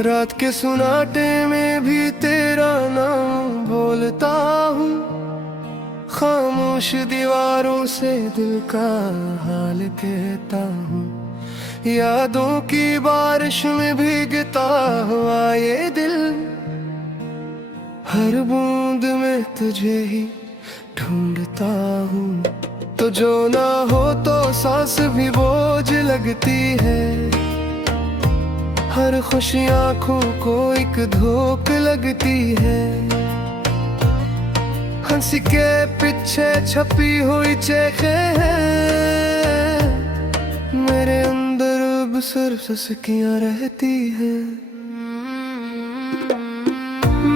रात के सुनाटे में भी तेरा नाम बोलता हूँ, खामोश दीवारों से दिल का हाल कहता हूँ। यादों की बारिश में भीगता हुआ ये दिल, हर बूंद में तुझे ही ढूंढता हूँ। तो जो ना हो तो सांस भी बोझ लगती है, हर खुशी आँखों को एक धोख लगती है। हंसी के पीछे छपी हुई चेखें हैं, मेरे अंदर अब सिर्फ सिसकियाँ रहती हैं।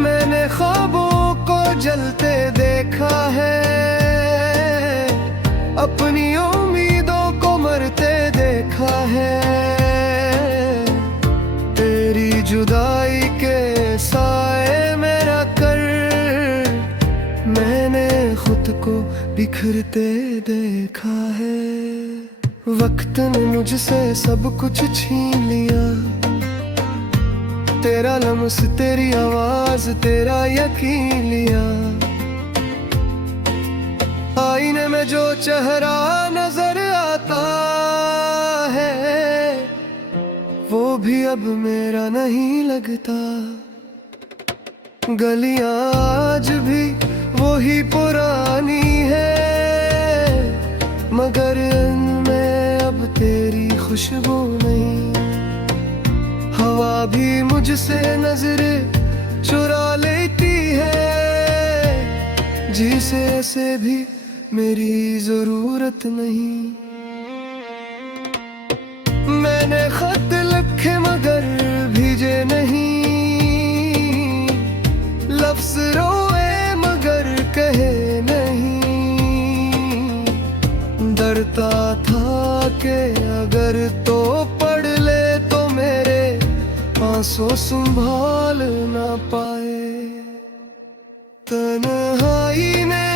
मैंने ख्वाबों को जलते देखा है, अपनी उम्मीदों को मरते देखा है। तेरी जुदाई के साए में रखकर मैंने खुद को बिखरते देखा है। वक्त ने मुझसे सब कुछ छीन लिया, तेरा लम्स, तेरी आवाज, तेरा यकीन लिया। आईने में जो चेहरा नजर आता है, वो भी अब मेरा नहीं लगता। गलियां आज भी वही पुरानी है, मगर इनमें अब तेरी खुशबू नहीं। हवा भी मुझसे नजरें चुरा लेती है, जिसे ऐसे भी मेरी जरूरत नहीं। मैंने खत लिखे मगर भेजे नहीं, लफ्ज रोए मगर कहे नहीं। डरता था कि अगर तो पढ़ ले तो मेरे आंसू संभाल ना पाए। तन्हाई ने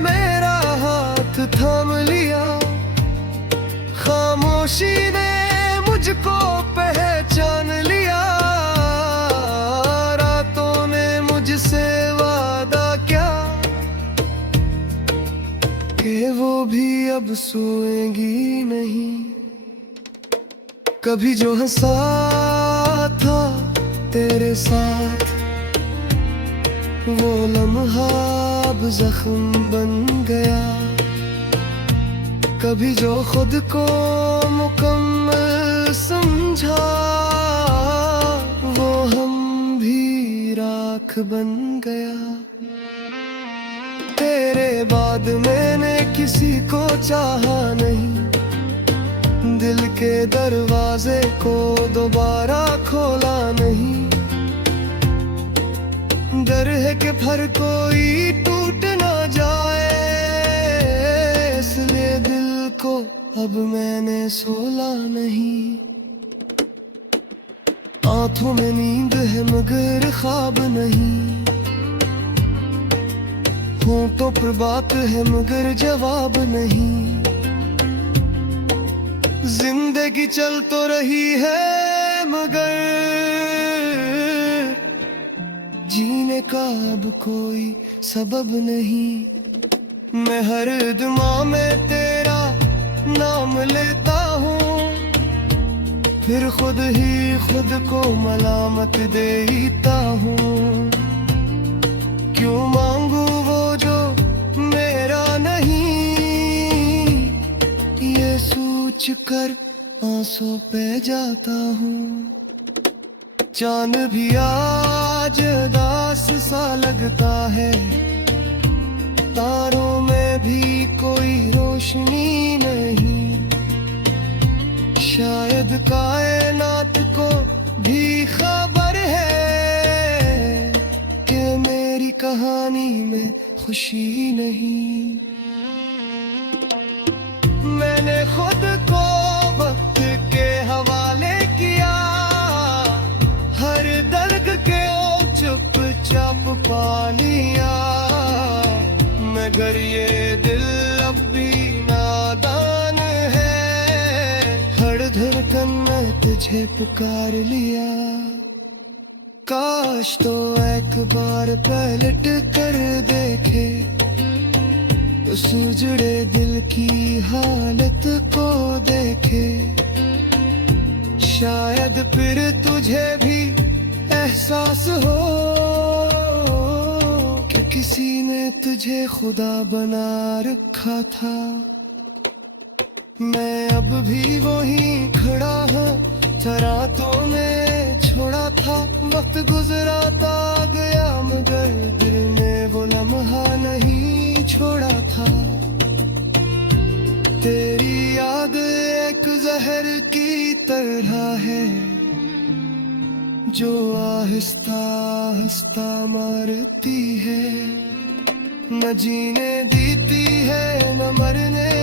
मेरा हाथ थाम लिया, खामोशी ने मुझको पहचान लिया। रातों ने मुझसे वादा किया कि वो भी अब सोएंगी नहीं। कभी जो हंसा था तेरे साथ, वो लम्हा अब जख्म बन गया। कभी जो खुद को मुकम्मल समझा, वो हम भी राख बन गया। तेरे बाद मैंने किसी को चाहा नहीं, दिल के दरवाजे को दोबारा खोला नहीं। डर है कि फिर कोई टूट ना जाए, इसलिए दिल को अब मैंने सोला नहीं। आंखों में नींद है मगर ख्वाब नहीं, होंठों पर बात है मगर जवाब नहीं। जिंदगी चल तो रही है मगर जीने का अब कोई सबब नहीं। मैं हर दुआ में तेरा नाम लेता हूँ, फिर खुद ही खुद को मलामत देता हूँ। क्यों मांगू वो जो मेरा नहीं, ये सोच कर आंसू पे जाता हूँ। चांद भी आज उदास सा लगता है, तारों में भी कोई रोशनी नहीं। शायद कायनात को भी खबर है कि मेरी कहानी में खुशी नहीं। मैंने खुद को वक्त के हवाले किया, हर दर्द के चुपचाप पा लिया। मगर ये दिल अब भी नादान है, हर धड़कन में तुझे पुकार लिया। काश तो एक बार पलट कर देखे उस उजड़े दिल की हालत को देखे। शायद फिर तुझे भी एहसास हो कि किसी ने तुझे खुदा बना रखा था। मैं अब भी वहीं खड़ा हूँ, रातों में छोड़ा था। वक्त गुजराता गया मगर दिल में वो लम्हा नहीं छोड़ा था। तेरी याद एक जहर की तरह है जो आहिस्ता आहिस्ता मारती है, न जीने देती है न मरने,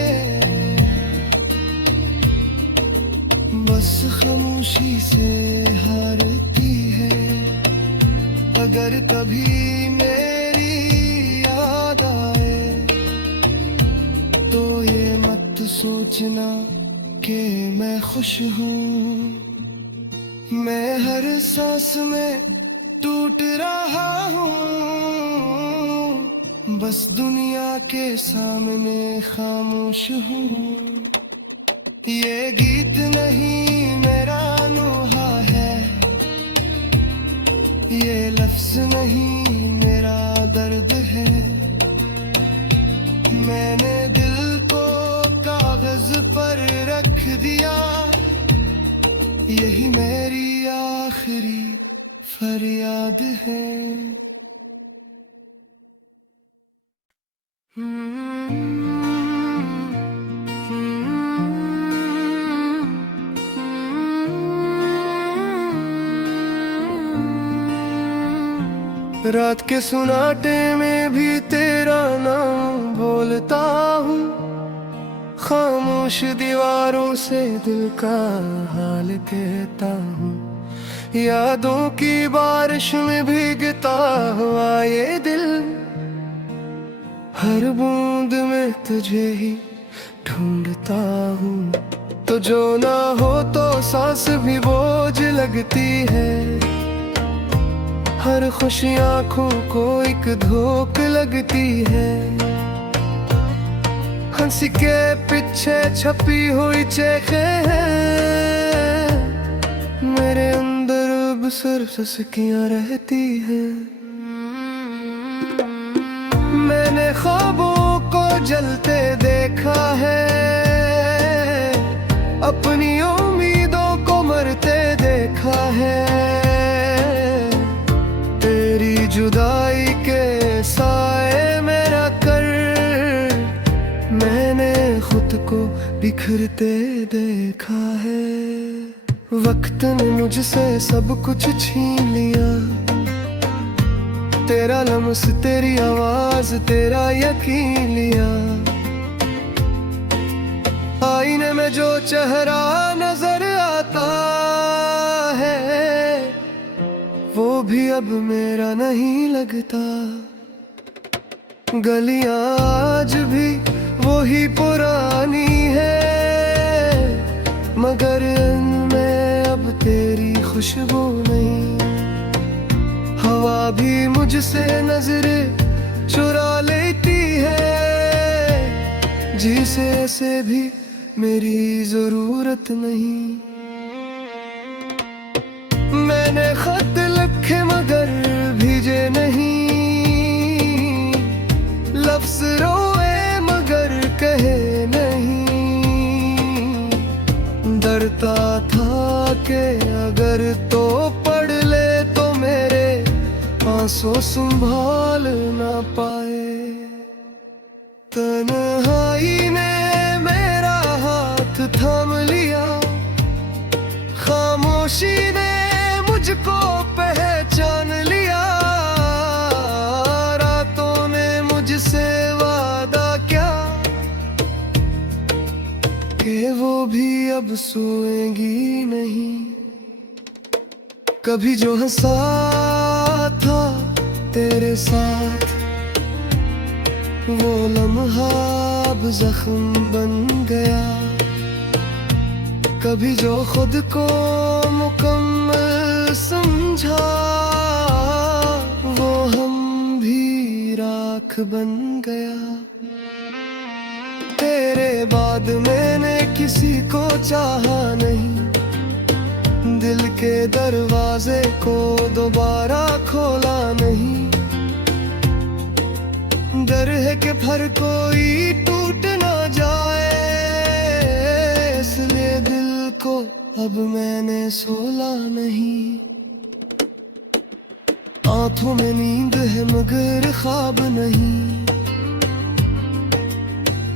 बस खामोशी से हारती है। अगर कभी मेरी याद आए तो ये मत सोचना कि मैं खुश हूँ। मैं हर सांस में टूट रहा हूँ, बस दुनिया के सामने खामोश हूँ। ये गीत नहीं मेरा नोहा है, ये लफ्ज नहीं मेरा दर्द है। मैंने दिल को कागज पर रख दिया, यही मेरी आखिरी फरियाद है। रात के सुनाटे में भी तेरा नाम बोलता हूँ, खामोश दीवारों से दिल का हाल कहता हूँ। यादों की बारिश में भीगता हुआ ये दिल, हर बूंद में तुझे ही ढूंढता हूँ। तो जो ना हो तो सांस भी बोझ लगती है, हर खुशी आँखों को एक धोख लगती है। हंसी के पीछे छपी हुई चेखें हैं, मेरे अंदर अब सिर्फ सिसकियाँ रहती हैं। मैंने ख्वाबों को जलते देखा है, अपनी उम्मीदों को मरते देखा है। तेरी जुदाई के साए में रखकर मैंने खुद को बिखरते देखा है। वक्त ने मुझसे सब कुछ छीन लिया, तेरा लम्स, तेरी आवाज, तेरा यकीन लिया। आईने में जो चेहरा नजर आता है वो भी अब मेरा नहीं लगता। गलियां आज भी वही पुरानी है, मगर इनमें अब तेरी खुशबू नहीं। हवा भी मुझसे नजर चुरा लेती है, जिसे से भी मेरी जरूरत नहीं। मैंने खत लिखे मगर भेजे नहीं, लफ्ज रोए मगर कहे नहीं। डरता था कि अगर तो पढ़ ले तो मेरे आंसू संभाल ना पाए। तन्हाई ने मेरा हाथ थाम लिया, खामोशी ने मुझको पहचान लिया। रातों ने मुझसे वादा क्या कि वो भी अब सोएंगी नहीं। कभी जो हंसा था तेरे साथ, वो लम्हा अब जख्म बन गया। कभी जो खुद को मुकम्मल समझा राख बन गया। तेरे बाद मैंने किसी को चाहा नहीं, दिल के दरवाजे को दोबारा खोला नहीं। डर है कि फिर कोई टूट ना जाए, इसलिए दिल को अब मैंने सोला नहीं। आंखों में नींद है मगर ख्वाब नहीं,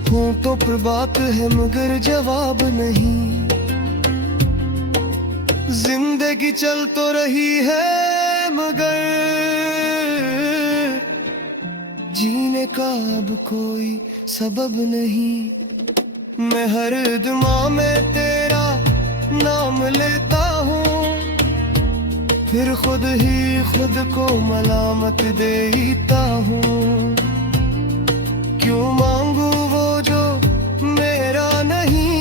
होंठों पर बात है मगर जवाब नहीं। जिंदगी चल तो रही है मगर जीने का अब कोई सबब नहीं। मैं हर दुआ में तेरा नाम लेता हूँ, फिर खुद ही खुद को मलामत देता हूँ। क्यों मांगू वो जो मेरा नहीं,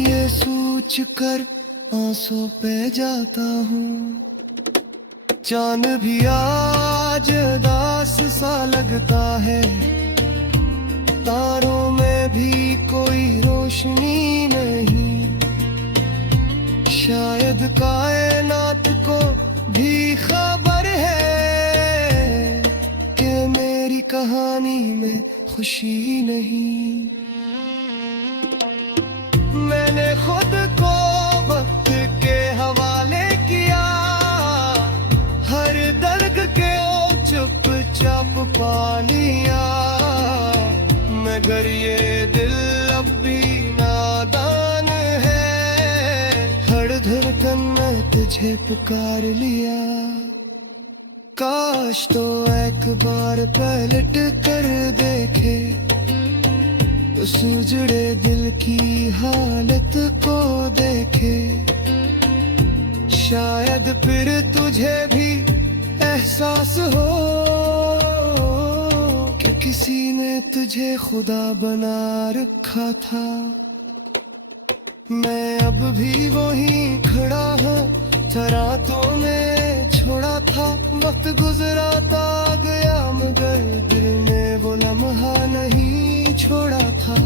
ये सोच कर आंसू पे जाता हूँ। चांद भी आज उदास सा लगता है, तारों में भी कोई रोशनी नहीं। शायद कायनात को भी खबर है कि मेरी कहानी में खुशी नहीं। मैंने खुद को वक्त के हवाले किया, हर दर्द के चुपचाप पा लिया। मगर ये दिल अब भी नादान है, हर धड़कन में तुझे पुकार लिया। काश तो एक बार पलट कर देखे, उस उजड़े दिल की हालत को देखे। शायद फिर तुझे भी एहसास हो कि किसी ने तुझे खुदा बना रखा था। मैं अब भी वहीं खड़ा हूँ, रातों में छोड़ा था। वक्त गुजराता गया मगर दिल में वो लम्हा नहीं छोड़ा था।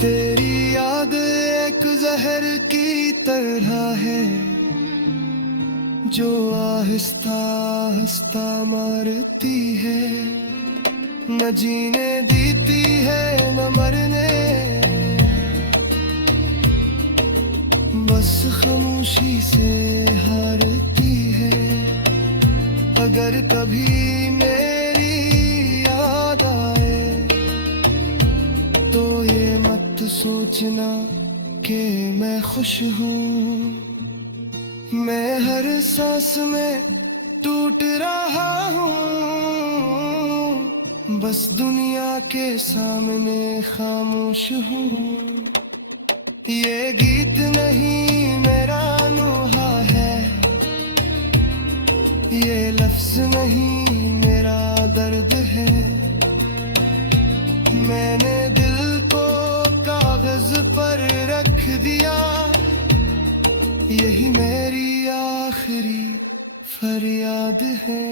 तेरी याद एक जहर की तरह है, जो आहिस्ता आहिस्ता मारती है। न जीने देती है न मरने, बस खामोशी से हारती है। अगर कभी मेरी याद आए तो ये मत सोचना कि मैं खुश हूँ। मैं हर सांस में टूट रहा हूँ, बस दुनिया के सामने खामोश हूँ। ये गीत नहीं मेरा नोहा है, ये लफ्ज नहीं मेरा दर्द है। मैंने दिल को कागज पर रख दिया, यही मेरी आखिरी फरियाद है।